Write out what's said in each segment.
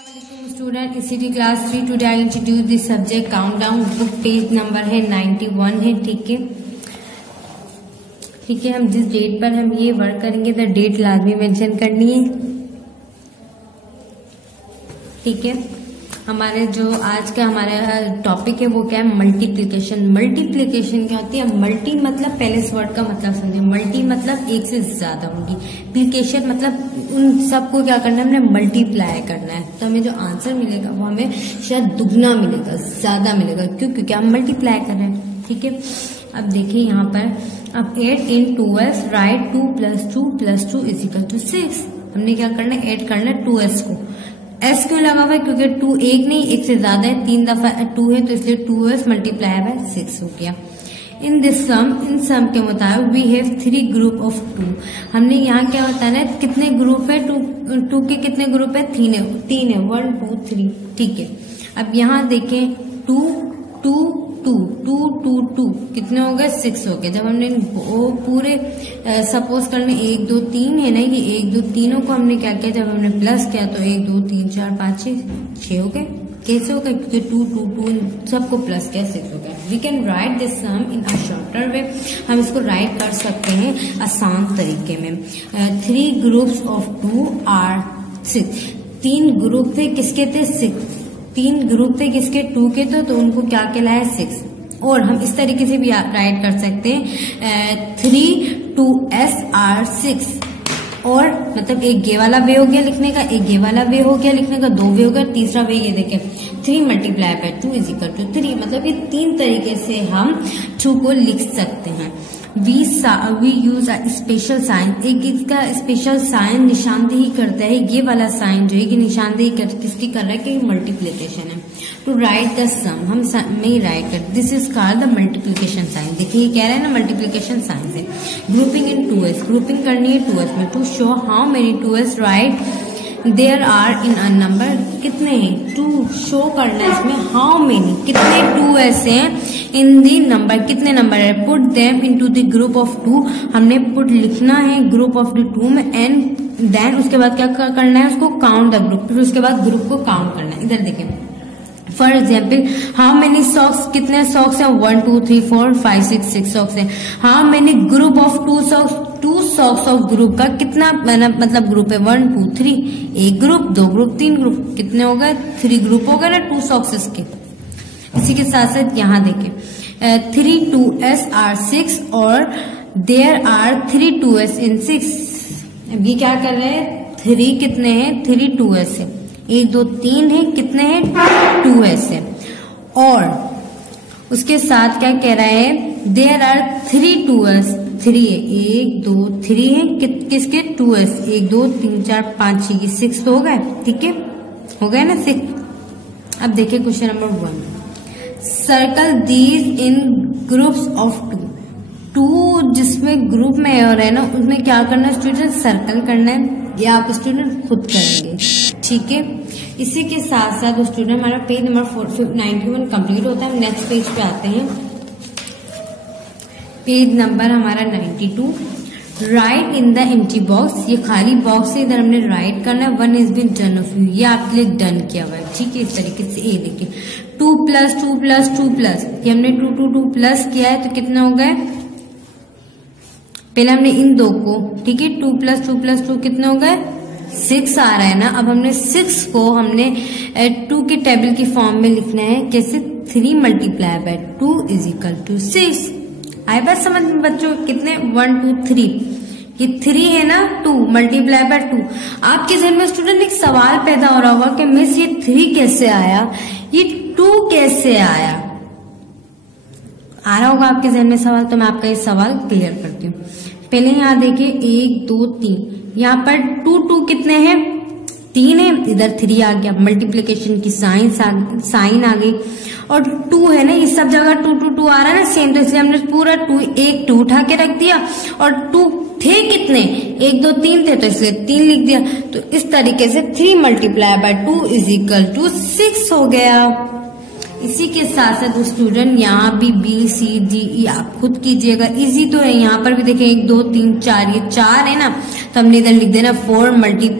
Student ECT class 3 today I introduce this subject countdown. Book page number है 91 है। ठीक है, हम जिस डेट पर हम ये वर्क करेंगे द डेट लाजमी मेंशन करनी है। ठीक है, हमारे जो आज का हमारा टॉपिक है वो क्या है, मल्टीप्लिकेशन। मल्टीप्लिकेशन क्या होती है? मल्टी मतलब पहले इस वर्ड का मतलब समझे। मल्टी मतलब एक से ज्यादा होगी, प्लिकेशन मतलब उन सबको क्या करना है, हमने मल्टीप्लाई करना है। तो हमें जो आंसर मिलेगा वो हमें शायद दुगना मिलेगा, ज्यादा मिलेगा। क्यों? क्योंकि हम मल्टीप्लाई कर रहे हैं। ठीक है, अब देखिए यहाँ पर अब 8 इन 2s राइट 2 + 2 + 2 = 6। हमने क्या करना है, ऐड करना है 2s को। s क्यों लगा हुआ है? क्योंकि 2 एक नहीं एक से ज्यादा है, 3 दफा 2 है तो इसलिए 2s × 6 हो गया। इन दिस सम, इन सम के मुताबिक वी हैव 3 ग्रुप ऑफ 2। हमने यहाँ क्या बताना है, कितने ग्रुप है? 2 के कितने ग्रुप है? 3 है। 1 2 3। ठीक है, अब यहाँ देखें 2 2 2 2 2 2 कितने हो गए? 6 हो गए। जब हमने वो पूरे सपोज करने 1 2 3 है ना, ये 1 2 तीनों को हमने क्या किया, जब हमने प्लस किया तो 1 2 3 4 5 6 हो गए। कैसे हो गए? क्योंकि 2 2 2 सबको प्लस किया 6 हो गया। We can write this sum in a shorter way. हम इसको राइट कर सकते हैं आसान तरीके में। 3 ग्रुप्स ऑफ 2 आर 6। 3 ग्रुप थे, किसके थे? 6। 3 ग्रुप थे किसके? 2 के थे, तो उनको क्या कहलाया? 6। और हम इस तरीके से भी राइट कर सकते हैं 3 2s आर 6। और मतलब एक ये वाला वे हो गया लिखने का, एक ये वाला वे हो गया लिखने का, 2 वे हो गया। तीसरा वे ये देखें 3 × 2 = 3। मतलब ये 3 तरीके से हम 2 को लिख सकते हैं। We use a special sign. एक इसका स्पेशल साइन निशानदेही करता है। ये वाला साइन जो है कि निशानदेही किसकी कर रहा है कि मल्टीप्लिकेशन है। टू राइट द सम, हम में राइट कर, this is called the multiplication sign. देखिए कह रहे हैं ना मल्टीप्लिकेशन साइन से। ग्रुपिंग इन 2s, ग्रुपिंग करनी है 2s में। To show how many 2s right there are in a number. कितने हैं? 2 शो करना है इसमें हाउ मेनी, कितने 2s हैं इन दी नंबर, कितने नंबर है। Put them into the group of 2। हमने पुट लिखना है ग्रुप ऑफ द 2 में। एंड देन उसके बाद क्या करना है, उसको काउंट द ग्रुप। फिर उसके बाद ग्रुप को काउंट करना है। इधर देखें for example how many socks, कितने सॉक्स हैं? 1 2 3 4 5 6 सॉक्स हैं। How many group of 2 socks, 2 socks of group का कितना मतलब ग्रुप है? 1 2 3। एक ग्रुप, 2 ग्रुप, 3 ग्रुप, कितने हो गए? 3 ग्रुप हो गए ना 2 सॉक्स के। इसी के साथ साथ यहाँ देखें 3 2s आर 6 और देयर आर 3 2s इन 6। अब ये क्या कर रहे हैं? 3 कितने हैं? 3 2s है। 1 2 3 है, कितने हैं? 2s है। और उसके साथ क्या कह रहा है? देयर आर 3 2s, 3 है, 1 2 3 है किसके? 2s। 1 2 3 4 5 6 6 तो हो गए। ठीक है, हो गए ना 6। अब देखिए question number 1। Circle these in groups of 2। 2 जिसमें ग्रुप में और है ना, उसमें क्या करना है स्टूडेंट? सर्कल करना है। या आप स्टूडेंट खुद करेंगे। ठीक है, इसी के साथ साथ स्टूडेंट हमारा पेज नंबर 91 कंप्लीट होता है। नेक्स्ट पेज पे आते हैं, पेज नंबर हमारा 92। Right in the empty box. ये खाली बॉक्स है, इधर हमने राइट करना है 1 is been done of you. ये आपके लिए डन किया हुआ है। ठीक है, इस तरीके से। ये देखिए 2 + 2 + 2 प्लस, ये हमने 2 2 2 प्लस किया है तो कितने हो गए? पहले हमने इन 2 को, ठीक है, 2 + 2 + 2 कितने हो गए? 6 आ रहा है ना। अब हमने 6 को हमने 2 के टेबल की फॉर्म में लिखना है। कैसे? 3 × 2 = 6। आए बात समझ में बच्चों? कितने? 1 2 3। ये 3 है ना, 2 × 2। आपके जहन में स्टूडेंट एक सवाल पैदा हो रहा होगा कि मिस ये 3 कैसे आया, ये 2 कैसे आया? आ रहा होगा आपके जहन में सवाल, तो मैं आपका ये सवाल क्लियर करती हूँ। पहले यहाँ देखिए 1 2 3, यहाँ पर 2 2 कितने हैं? 3 है, इधर 3 आ गया। मल्टीप्लिकेशन की साइन आ गई। और 2 है ना, ये सब जगह 2 2 2 आ रहा है ना सेम, तो इसलिए हमने पूरा 2 उठा के रख दिया। और 2 थे कितने? 1 2 3 थे, तो इसलिए 3 लिख दिया। तो इस तरीके से 3 × 2 = 6 हो गया। इसी के साथ साथ स्टूडेंट यहाँ भी BCDE आप खुद कीजिएगा, इजी तो है। यहाँ पर भी देखें 1 2 3 4, ये 4 है ना, तो हमने इधर लिख देना 4 ×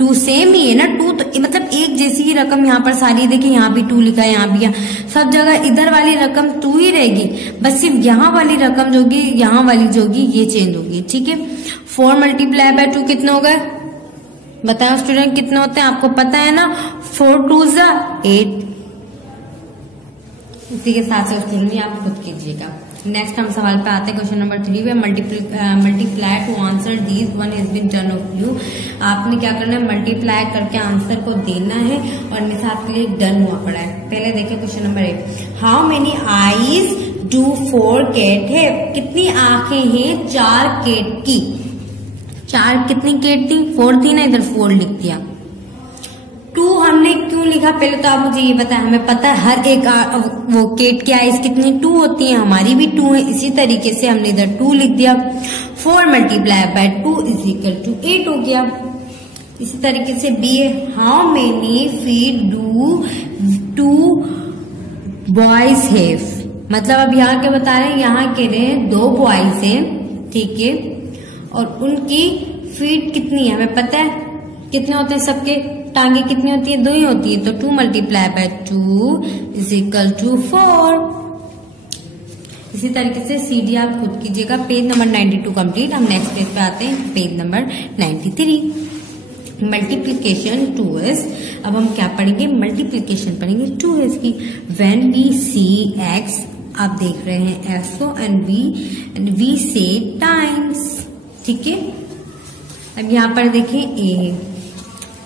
टू सेम ही है ना, टू तो मतलब एक जैसी ही रकम यहाँ पर सारी, देखिए यहाँ भी टू लिखा है, यहाँ भी, सब जगह इधर वाली रकम टू ही रहेगी, बस सिर्फ यहाँ वाली रकम जो होगी, यहाँ वाली जो होगी ये चेंज होगी, ठीक है। 4 मल्टीप्लाई बाय 2 कितने हो गए, बताओ स्टूडेंट कितने होते हैं, आपको पता है ना, 4 2 8। इसी के साथ साथ स्टूडेंट आप खुद कीजिएगा। नेक्स्ट हम सवाल पे आते हैं, क्वेश्चन नंबर 3 पे, multiply to answer these one has been done of you. आपने क्या करना है, मल्टीप्लाई करके आंसर को देना है, और मेरे साथ के लिए डन हुआ पड़ा है। पहले देखिए question number 8, how many eyes do 4 cat है, कितनी आंखें हैं 4 कैट की, 4 कितनी कैट थी, 4 थी ना, इधर 4 लिख दिया। 2 हमने क्यों लिखा, पहले तो आप मुझे ये बताएं, हमें पता है हर एक वो केट की आइज कितनी 2 होती है, हमारी भी 2 है, इसी तरीके से हमने इधर 2 लिख दिया। 4 multiply by 2 is equal to 8 हो गया। इसी तरीके से बी है, how many feet do 2 boys have, मतलब अब यहाँ के बता रहे हैं, यहाँ कह रहे हैं 2 बॉयज हैं, ठीक है, और उनकी फीट कितनी है, हमें पता है कितने होते हैं, सबके टांगे कितनी होती है, 2 ही होती है, तो 2 multiply by 2 is equal to 4। इसी तरीके से सीडी आप खुद कीजिएगा। Page number 92 complete. हम नेक्स्ट पेज पे आते हैं, पेज नंबर 93, मल्टीप्लीकेशन 2s। अब हम क्या पढ़ेंगे, मल्टीप्लीकेशन पढ़ेंगे 2s की। व्हेन वी सी x, आप देख रहे हैं x को, एंड वी से टाइम्स, ठीक है। अब यहाँ पर देखिए a,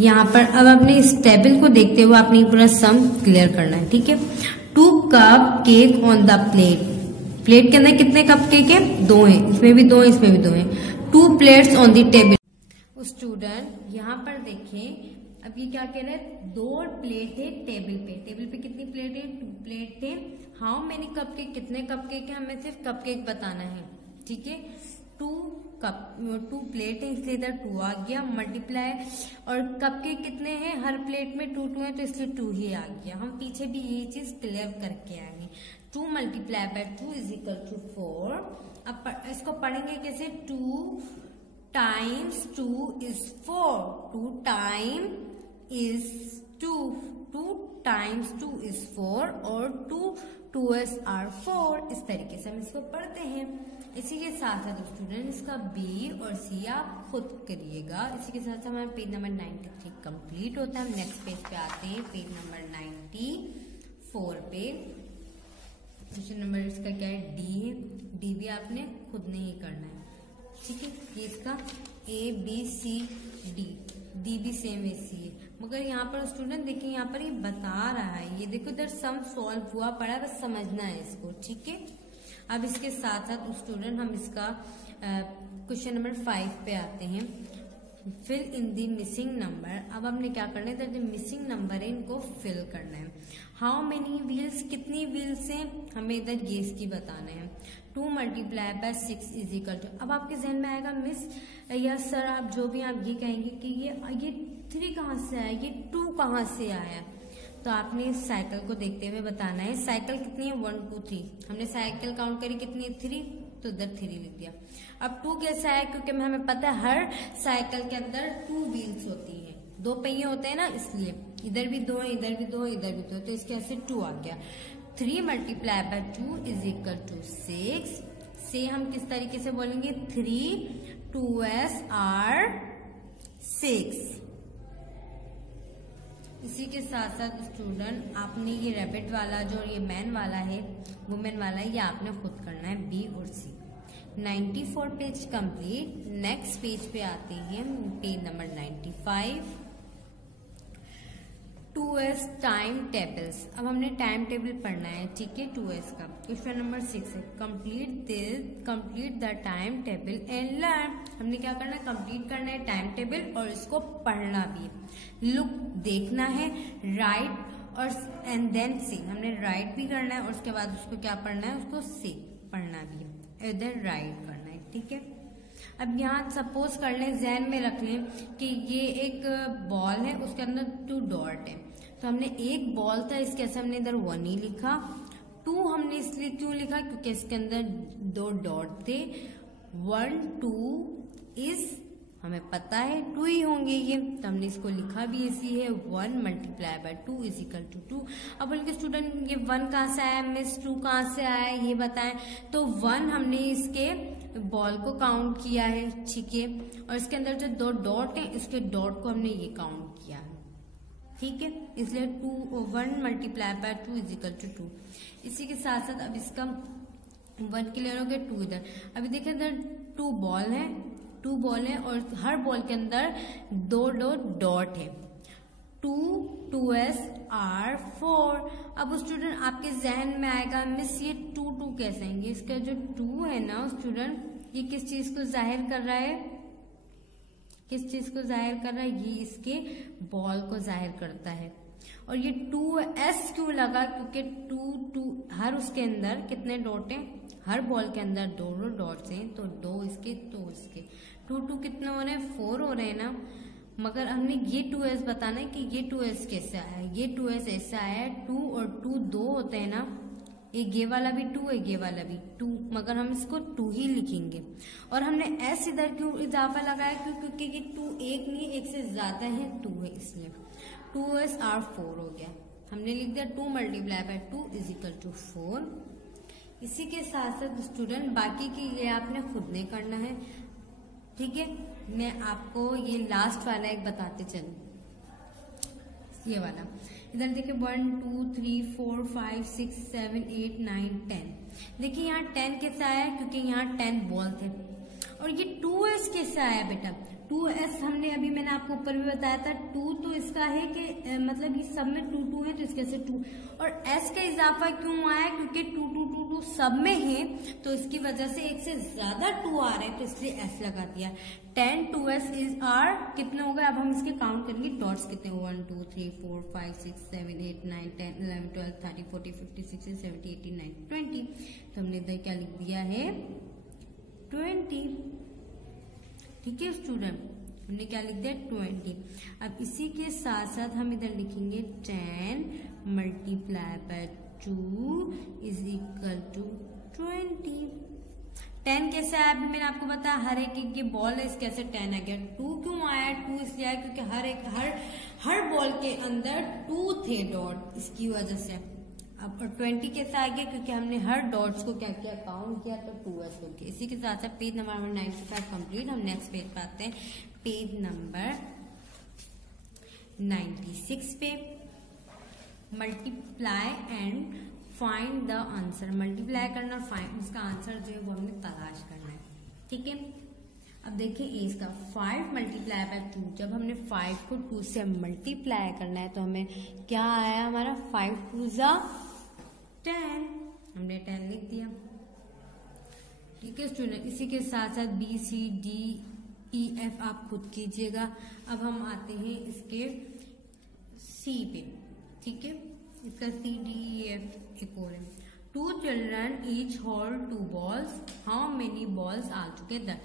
यहाँ पर अब अपने इस टेबल को देखते हुए आपने पूरा सम क्लियर करना है, ठीक है। 2 cup cake on the plate, plate के अंदर कितने कप केक है, 2 है, इसमें भी 2 है, इसमें भी 2 है। 2 plates on the table. Student यहाँ पर देखें, अब ये क्या कह रहे हैं, 2 प्लेट है टेबल पे, टेबल पे कितनी प्लेट है, 2 प्लेट थे। हाउ मेनी कप केक, कितने कप केक है, हमें सिर्फ कप केक बताना है, ठीक है। 2 प्लेट है, इसलिए इधर 2 आ गया, मल्टीप्लाई, और कप के कितने हैं, हर प्लेट में 2 2 है, तो इसलिए 2 ही आ गया। हम पीछे भी ये चीज क्लियर करके आएंगे। 2 multiply by 2 is equal to 4। अब इसको पढ़ेंगे कैसे, 2 times 2 is 4, 2 time is 2, 2 times 2 is 4, और 2 2s are 4। इस तरीके से हम इसको पढ़ते हैं। इसी के साथ साथ स्टूडेंट इसका बी और सी आप खुद करिएगा। इसी के साथ साथ हमारा पेज नंबर 93 कंप्लीट होता है। हम नेक्स्ट पेज पे आते हैं, पेज नंबर 94 पे। क्वेश्चन नंबर इसका क्या है, डी है। डी भी आपने खुद नहीं करना है, ठीक है। ये इसका A B C D, D भी सेम वैसी है, मगर यहाँ पर स्टूडेंट देखिए यहाँ पर ये बता रहा है, ये देखो इधर सम सॉल्व हुआ पड़ा है, बस समझना है इसको, ठीक है। अब इसके साथ साथ स्टूडेंट हम इसका क्वेश्चन नंबर 5 पे आते हैं, fill in the missing number. अब हमने क्या करना है, इधर जो मिसिंग नंबर है इनको फिल करना है। हाउ मेनी व्हील्स, कितनी व्हील्स हैं, हमें इधर ये इसकी बताना है। 2 multiply by 6 is equal to, अब आपके जहन में आएगा मिस या सर आप जो भी आप ये कहेंगे कि ये 3 कहाँ से आया, ये 2 कहाँ से आया, तो आपने इस साइकिल को देखते हुए बताना है। साइकिल कितनी है, 1 2 3, हमने साइकिल काउंट करी कितनी है, 3, तो इधर 3 लिख दिया। अब 2 कैसे आया, क्योंकि हमें पता है हर साइकिल के अंदर 2 व्हील्स होती है, 2 पहिए होते हैं ना, इसलिए इधर भी 2 है, इधर भी 2 है, इधर भी 2 है, तो इसके ऐसे 2 आ गया। 3 multiply by 2 is equal to 6। से हम किस तरीके से बोलेंगे, 3 2s are 6। इसी के साथ साथ स्टूडेंट आपने ये रैबिट वाला जो ये मैन वाला है, वुमेन वाला है, ये आपने खुद करना है, बी और सी। 94 पेज कंप्लीट। नेक्स्ट पेज पे आते हैं, page number 95, 2s time tables. अब हमने टाइम टेबल पढ़ना है, ठीक है, 2s का। क्वेश्चन नंबर 6 है, complete the time table and learn. हमने क्या करना है, कंप्लीट करना है टाइम टेबल और इसको पढ़ना भी। लुक देखना है, राइट और एंड देन से, हमने राइट भी करना है और उसके बाद उसको क्या पढ़ना है, उसको से पढ़ना भी है, इधर राइट करना है, ठीक है। अब यहाँ सपोज कर लें, जहन में रख लें कि ये एक बॉल है, उसके अंदर 2 डॉट है, तो हमने एक बॉल था, इसके ऐसे हमने इधर 1 ही लिखा। 2 हमने इसलिए क्यों लिखा, क्योंकि इसके अंदर 2 डॉट थे। 1 2 इज हमें पता है 2 ही होंगे ये, तो हमने इसको लिखा भी ऐसी है 1 multiply by 2 is equal to 2। अब बोल के स्टूडेंट ये 1 कहाँ से आया मिस, 2 कहाँ से आया ये बताएं। तो 1 हमने इसके बॉल को काउंट किया है, ठीक है, और इसके अंदर जो 2 डॉट है इसके डॉट को हमने ये काउंट किया है, ठीक है, इसलिए 1 multiply by 2 is equal to 2। इसी के साथ साथ अब इसका 1 क्लियर हो गया, 2 इधर। अभी देखिए इधर 2 बॉल है और हर बॉल के अंदर 2 डॉट है, 2 2s r 4। अब स्टूडेंट आपके जहन में आएगा मिस ये 2 कैसे आएंगे, इसका जो 2 है ना स्टूडेंट ये किस चीज को जाहिर कर रहा है, किस चीज को जाहिर कर रहा है, ये इसके बॉल को जाहिर करता है। और ये 2s क्यों लगा, क्योंकि 2 हर उसके अंदर कितने डॉट हैं, हर बॉल के अंदर 2 डॉट्स हैं, तो 2 इसके 2 इसके 2 कितने हो रहे हैं 4 हो रहे हैं ना। मगर हमने ये 2s बताना है कि ये 2s कैसे आया है। ये 2s ऐसा आया है, 2 और 2 2 होते हैं ना, एक ये वाला भी 2 है, ये वाला भी 2, मगर हम इसको 2 ही लिखेंगे। और हमने s इधर क्यों इजाफा लगाया, क्योंकि ये 2 एक नहीं एक से ज्यादा है, 2 है, इसलिए 2s r 4 हो गया। हमने लिख दिया 2 multiply by 2 is equal to 4। इसी के साथ साथ स्टूडेंट बाकी की ये आपने खुद ने करना है, ठीक है। मैं आपको ये लास्ट वाला एक बताते चलूं, ये वाला इधर देखिए 1 2 3 4 5 6 7 8 9 10। देखिए यहाँ 10 कैसे आया, क्योंकि यहाँ 10 बॉल थे। और ये 2s कैसे आया बेटा, 2s हमने अभी मैंने आपको ऊपर भी बताया था, 2 तो इसका है कि मतलब ये सब में 2 है, तो इसके से 2। और s का इजाफा क्यों आया, क्योंकि 2 सब में है, तो इसकी वजह से एक से ज्यादा 2 आ रहे हैं, तो इसलिए s लगा दिया। 10 2s इज r कितने हो गए, अब हम इसके काउंट करेंगे डॉट्स कितने, 1 2 3 4 5 6 7 8 9 10 11 12 13 14 15 16 17 18 19 20। तो हमने इधर क्या लिख दिया है 20, ठीक है स्टूडेंट, हमने क्या लिख दिया 20। अब इसी के साथ साथ हम इधर लिखेंगे 10 multiply by 2 is equal to 20। 10 कैसे आया अभी मैंने आपको बताया, हर एक ये बॉल है, इसके कैसे 10 आ गया। 2 क्यों आया, 2 इसलिए आया क्योंकि हर बॉल के अंदर 2 थे डॉट, इसकी वजह से। अब 20 कैसे आ गया, क्योंकि हमने हर डॉट्स को क्या किया, काउंट किया, तो 2s हो गया। इसी के साथ साथ पेज नंबर 95 कंप्लीट। हम नेक्स्ट पेज पे आते हैं, पेज नंबर 96 पे, multiply and find the answer. Multiply करना और फाइंड उसका आंसर जो है वो हमने तलाश करना है, ठीक है। अब देखिए इसका 5 मल्टीप्लाई बाय 2, जब हमने 5 को 2 से मल्टीप्लाई करना है तो हमें क्या आया, हमारा 5 2 जा 10, हमने 10 लिख दिया, ठीक है स्टूडेंट। इसी के साथ साथ B C D E F आप खुद कीजिएगा। अब हम आते हैं इसके C पे, ठीक है, इसका C D E F एक और है। 2 children each hold 2 balls, how many balls are together?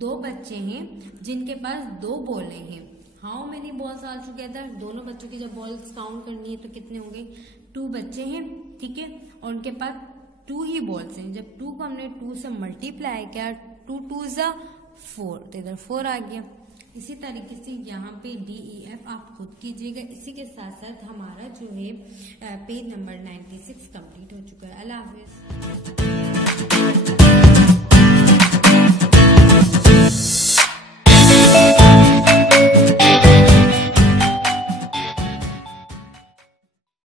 2 बच्चे हैं जिनके पास 2 बॉलें हैं, how many balls are together, दोनों बच्चों की जब बॉल्स काउंट करनी है तो कितने होंगे, 2 बच्चे हैं, ठीक है, और उनके पास 2 ही बॉल्स हैं। जब 2 को हमने 2 से मल्टीप्लाई किया, 2 2 जा 4, तो इधर 4 आ गया। इसी तरीके से यहाँ पे DEF आप खुद कीजिएगा। इसी के साथ साथ हमारा जो है पेज नंबर 96 कंप्लीट हो चुका है। अल्लाह हाफिज।